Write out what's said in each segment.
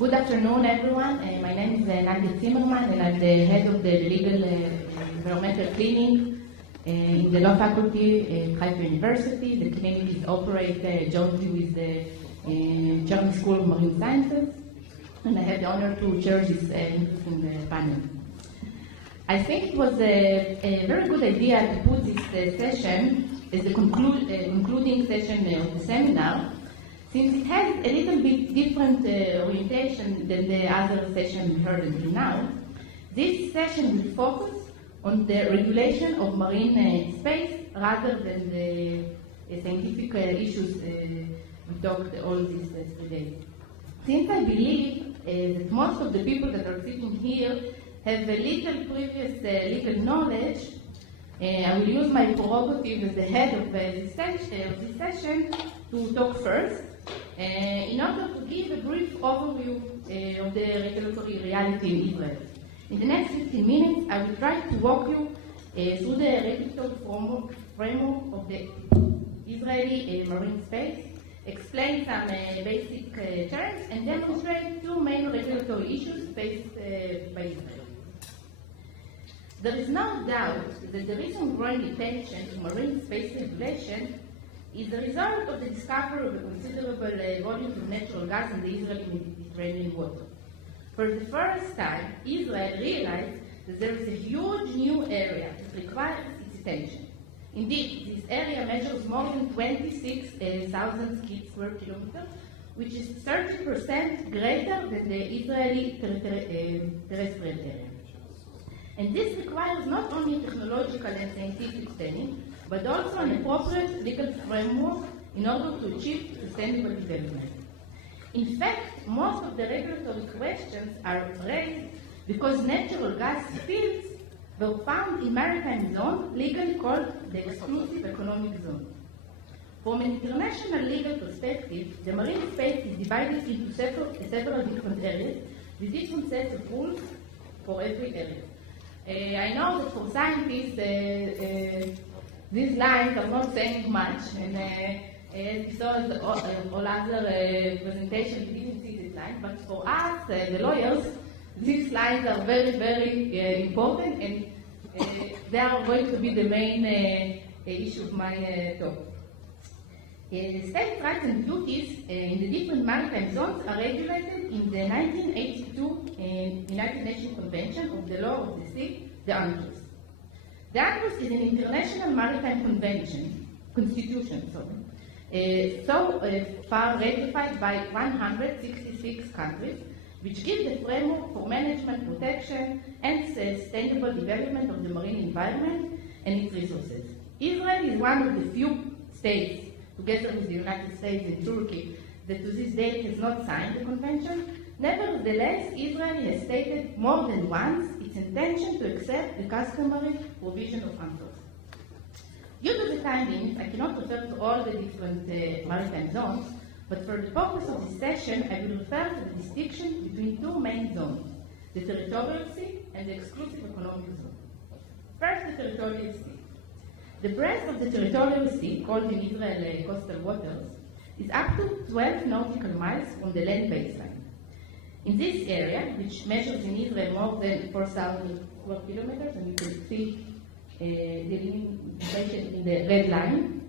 Good afternoon, everyone. My name is Nadia Zimmerman, and I'm the head of the Legal Environmental Clinic in the Law Faculty at Haifa University. The clinic is operated jointly with the German School of Marine Sciences, and I have the honor to chair this interesting panel. I think it was a very good idea to put this session as the concluding session of the seminar, since it has a little bit different orientation than the other session we heard until now. This session will focus on the regulation of marine space rather than the scientific issues we talked all these 3 days. Since I believe that most of the people that are sitting here have a little previous legal knowledge, I will use my prerogative as the head of this session to talk first, in order to give a brief overview of the regulatory reality in Israel. In the next 15 minutes, I will try to walk you through the regulatory framework of the Israeli marine space, explain some basic terms, and demonstrate two main regulatory issues faced by Israel. There is no doubt that the recent growing attention to marine space regulation is the result of the discovery of a considerable volumes of natural gas in the Israeli Mediterranean water. For the first time, Israel realized that there is a huge new area that requires its attention. Indeed, this area measures more than 26,000 square kilometers, which is 30% greater than the Israeli terrestrial area. And this requires not only technological and scientific study, but also an appropriate legal framework in order to achieve sustainable development. In fact, most of the regulatory questions are raised because natural gas fields were found in maritime zone legally called the exclusive economic zone. From an international legal perspective, the marine space is divided into several different areas with different sets of rules for every area. I know that for scientists, these lines are not saying much, and as we saw in all other presentations, we didn't see this line, but for us, the lawyers, these lines are very, very important, and they are going to be the main issue of my talk. State rights and duties in the different maritime zones are regulated in the 1982 United Nations Convention of the Law of the Sea, the UNCLOS. The UNCLOS is an international maritime constitution, so far ratified by 166 countries, which gives the framework for management, protection, and sustainable development of the marine environment and its resources. Israel is one of the few states, together with the United States and Turkey, that to this date has not signed the convention. Nevertheless, Israel has stated more than once its intention to accept the customary provision of UNCLOS. Due to the time limit, I cannot refer to all the different maritime zones, but for the purpose of this session, I will refer to the distinction between two main zones, the territorial sea and the exclusive economic zone. First, the territorial sea. The breadth of the territorial sea, called in Israel coastal waters, is up to 12 nautical miles from the land baseline. In this area, which measures in Israel more than 4,000 square kilometers, and you can see the limitation in the red line,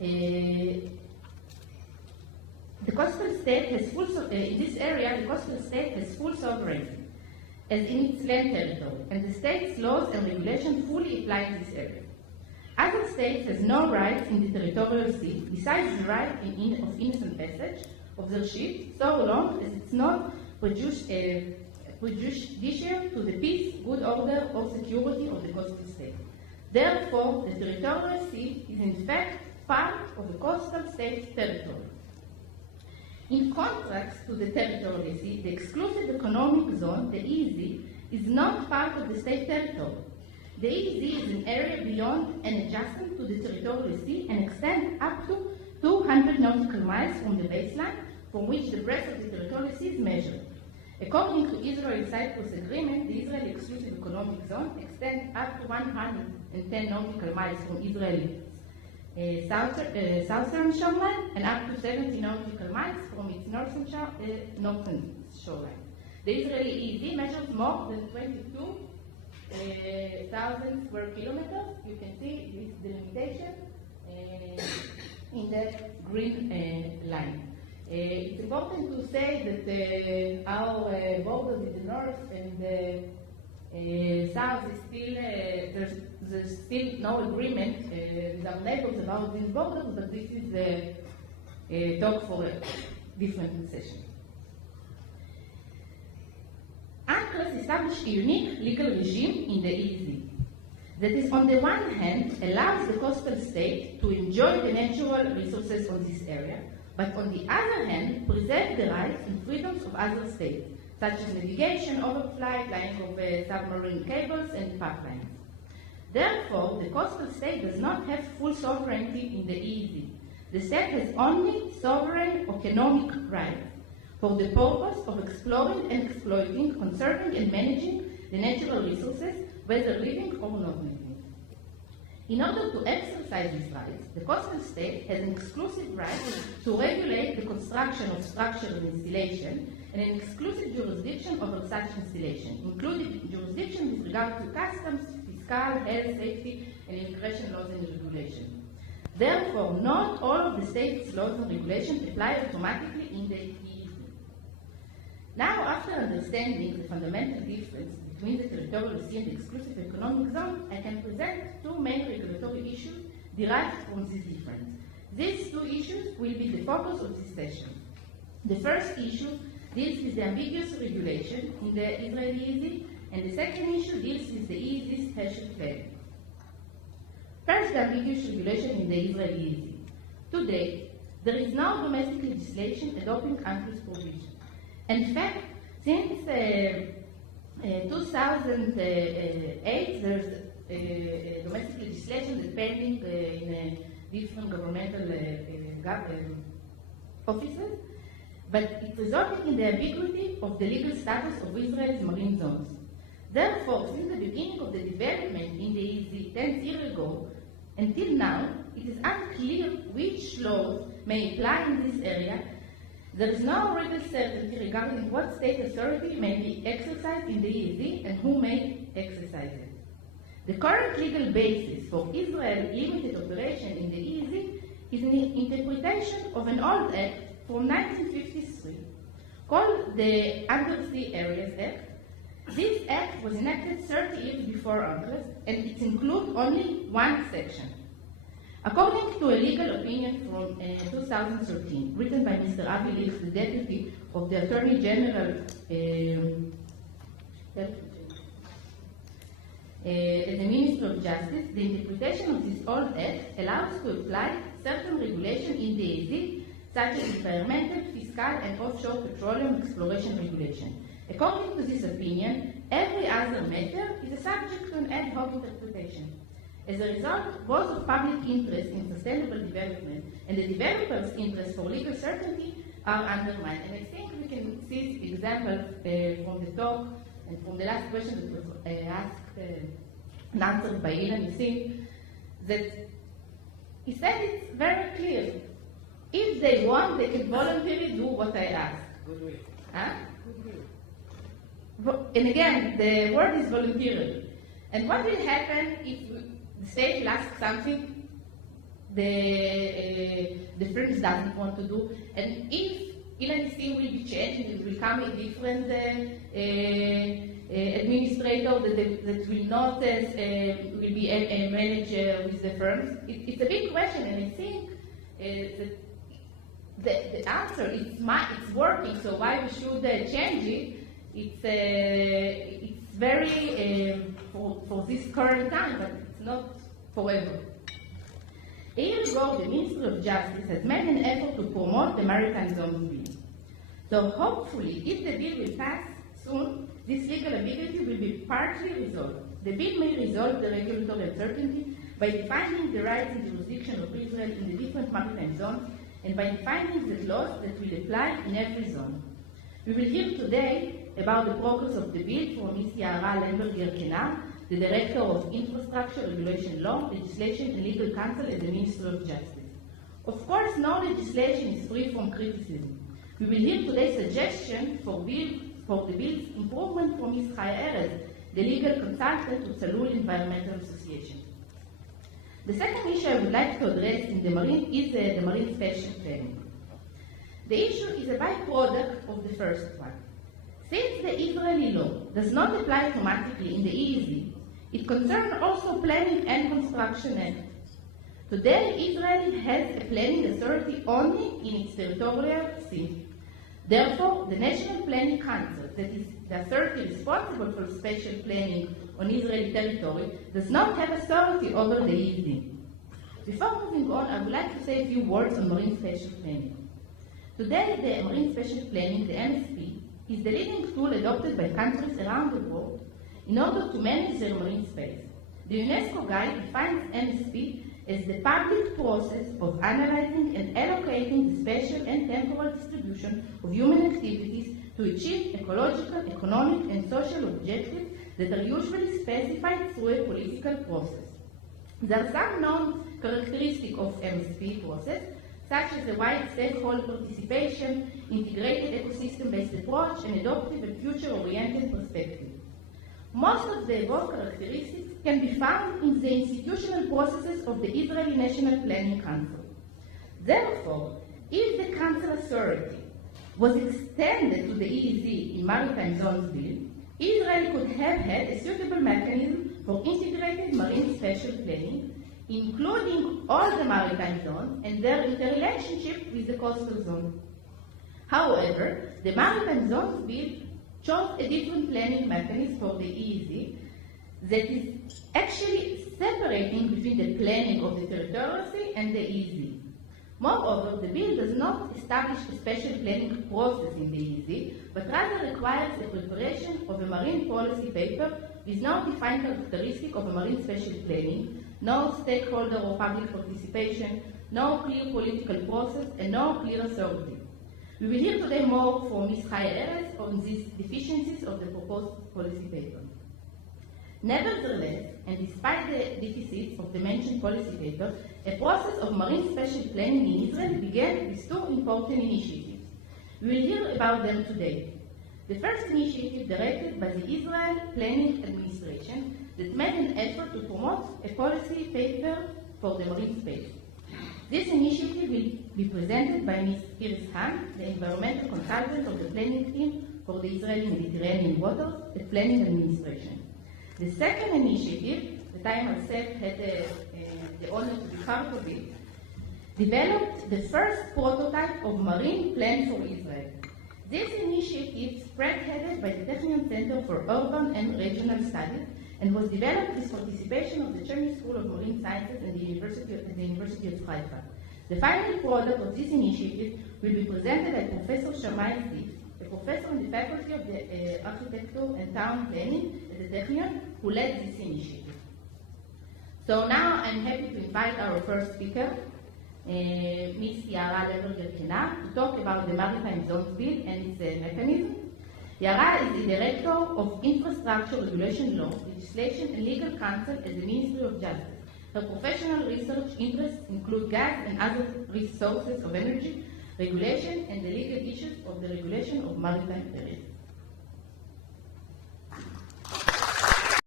the coastal state has in this area, the coastal state has full sovereignty as in its land territory, and the state's laws and regulations fully apply in this area. Other states has no rights in the territorial sea besides the right of innocent passage of their ships, so long as it's not prejudicial to the peace, good order, or security of the coastal state. Therefore, the territorial sea is in fact part of the coastal state's territory. In contrast to the territorial sea, the exclusive economic zone, the EEZ, is not part of the state territory. The EEZ is an area beyond and adjacent to the territorial sea and extends up to 200 nautical miles from the baseline from which the breadth of the territorial sea is measured. According to Israel-Cyprus agreement, the Israeli exclusive economic zone extends up to 110 nautical miles from Israeli southern shoreline and up to 70 nautical miles from its northern shoreline. The Israeli EEZ measures more than 22,000 square kilometers. You can see this delimitation in the green line. It's important to say that our borders in the north and the south is still, there's still no agreement with our neighbors about these borders, but this is a talk for a different session. UNCLOS established a unique legal regime in the EEZ that is, on the one hand, allows the coastal state to enjoy the natural resources on this area, but on the other hand, preserve the rights and freedoms of other states, such as navigation, overflight, laying of submarine cables, and pipelines. Therefore, the coastal state does not have full sovereignty in the EEZ. The state has only sovereign economic rights for the purpose of exploring and exploiting, conserving and managing the natural resources, whether living or not living. In order to exercise these rights, the coastal state has an exclusive right to regulate the construction of structural installation and an exclusive jurisdiction over such installation, including jurisdiction with regard to customs, fiscal, health, safety, and immigration laws and regulations. Therefore, not all of the state's laws and regulations apply automatically in the EEZ. Now, after understanding the fundamental difference between the territorial sea and the exclusive economic zone, I can present two main regulatory issues derived from this difference. These two issues will be the focus of this session. The first issue deals with the ambiguous regulation in the Israeli EEZ, and the second issue deals with the EEZ special flag. First, the ambiguous regulation in the Israeli EEZ. Today, there is no domestic legislation adopting UNCLOS provisions. In fact, since 2008, there's domestic legislation that's pending in different governmental offices, but it resulted in the ambiguity of the legal status of Israel's marine zones. Therefore, since the beginning of the development in the EEZ 10 years ago, until now, it is unclear which laws may apply in this area. There is no legal certainty regarding what state authority may be exercised in the EEZ and who may exercise it. The current legal basis for Israel's limited operation in the EEZ is an interpretation of an old act from 1953 called the Undersea Areas Act. This act was enacted 30 years before UNCLOS, and it includes only one section. According to a legal opinion from 2013, written by Mr. Avi Licht, the Deputy of the Attorney General as the Minister of Justice, the interpretation of this old act allows to apply certain regulation in the EEZ, such as environmental, fiscal, and offshore petroleum exploration regulation. According to this opinion, every other matter is a subject to an ad hoc interpretation. As a result, both of public interest in sustainable development and the developer's interest for legal certainty are undermined. And I think we can see this example from the talk and from the last question that was asked and answered by Ilan. You see that he said it's very clear. If they want, they can voluntarily do what I ask. Goodwill. Huh? Goodwill. And again, the word is voluntary. And what will happen if the state will ask something the friends doesn't want to do, and if Ilan Nissim will be changed and it will come a different administrator that will not will be a manager with the firms? It's a big question, and I think that the answer is it's working, so why we should change it? It's very for this current time, but it's not forever. A year ago, the Ministry of Justice has made an effort to promote the Maritime Zones Bill. So hopefully, if the bill will pass soon, this legal ambiguity will be partly resolved. The bill may resolve the regulatory uncertainty by defining the rights and jurisdiction of Israel in the different maritime zones and by defining the laws that will apply in every zone. We will hear today about the progress of the bill from Ms. Ya'ara Lemberger-Kenar, the Director of Infrastructure, Regulation Law, Legislation and Legal Counsel at the Ministry of Justice. Of course, no legislation is free from criticism. We will hear today suggestions for the bill's improvement from Ms. Chaya Erez, the legal consultant to Tzalul Environmental Association. The second issue I would like to address is the marine special planning. The issue is a byproduct of the first one. Since the Israeli law does not apply automatically in the EEZ, it concerns also planning and construction act. Today, Israel has a planning authority only in its territorial sea. Therefore, the National Planning Council, that is the authority responsible for special planning on Israeli territory, does not have authority over the EEZ. Before moving on, I would like to say a few words on marine special planning. Today, the marine special planning, the MSP, is the leading tool adopted by countries around the world in order to manage their marine space. The UNESCO guide defines MSP as the public process of analyzing and allocating the spatial and temporal distribution of human activities to achieve ecological, economic, and social objectives that are usually specified through a political process. There are some known characteristics of MSP process, such as a wide stakeholder participation, integrated ecosystem-based approach, and adoptive and future-oriented perspective. Most of the above characteristics can be found in the institutional processes of the Israeli National Planning Council. Therefore, if the Council authority was extended to the EEZ in Maritime Zones Bill, Israel could have had a suitable mechanism for integrated marine special planning, including all the maritime zones and their interrelationship with the coastal zone. However, the Maritime Zones Bill chose a different planning mechanism for the EEZ that is actually separating between the planning of the territorial sea and the EEZ. Moreover, the bill does not establish a special planning process in the EEZ, but rather requires the preparation of a marine policy paper with no defined characteristic of a marine special planning, no stakeholder or public participation, no clear political process, and no clear authority. We will hear today more from Ms. Chaya Erez on these deficiencies of the proposed policy paper. Nevertheless, and despite the deficits of the mentioned policy paper, a process of marine special planning in Israel began with two important initiatives. We will hear about them today. The first initiative directed by the Israel Planning Administration that made an effort to promote a policy paper for the marine space. This initiative will be presented by Ms. Iris Han, the environmental consultant of the planning team for the Israeli Mediterranean waters at Planning Administration. The second initiative, that I myself had the honor to be part of it, developed the first prototype of marine plan for Israel. This initiative spearheaded by the Technion Center for Urban and Regional Studies and was developed with participation of the Cherny School of Marine Sciences and the University of Haifa. The final product of this initiative will be presented by Professor Shammai Zif, a professor in the Faculty of the Architecture and Town Planning at the Technion, who led this initiative. So now I'm happy to invite our first speaker, Ms. Yara Leber-Gerkenar, to talk about the Maritime Zones Bill and its mechanism. Yara is the Director of Infrastructure, Regulation Law, Legislation and Legal Counsel at the Ministry of Justice. Her professional research interests include gas and other resources of energy, regulation, and the legal issues of the regulation of maritime areas.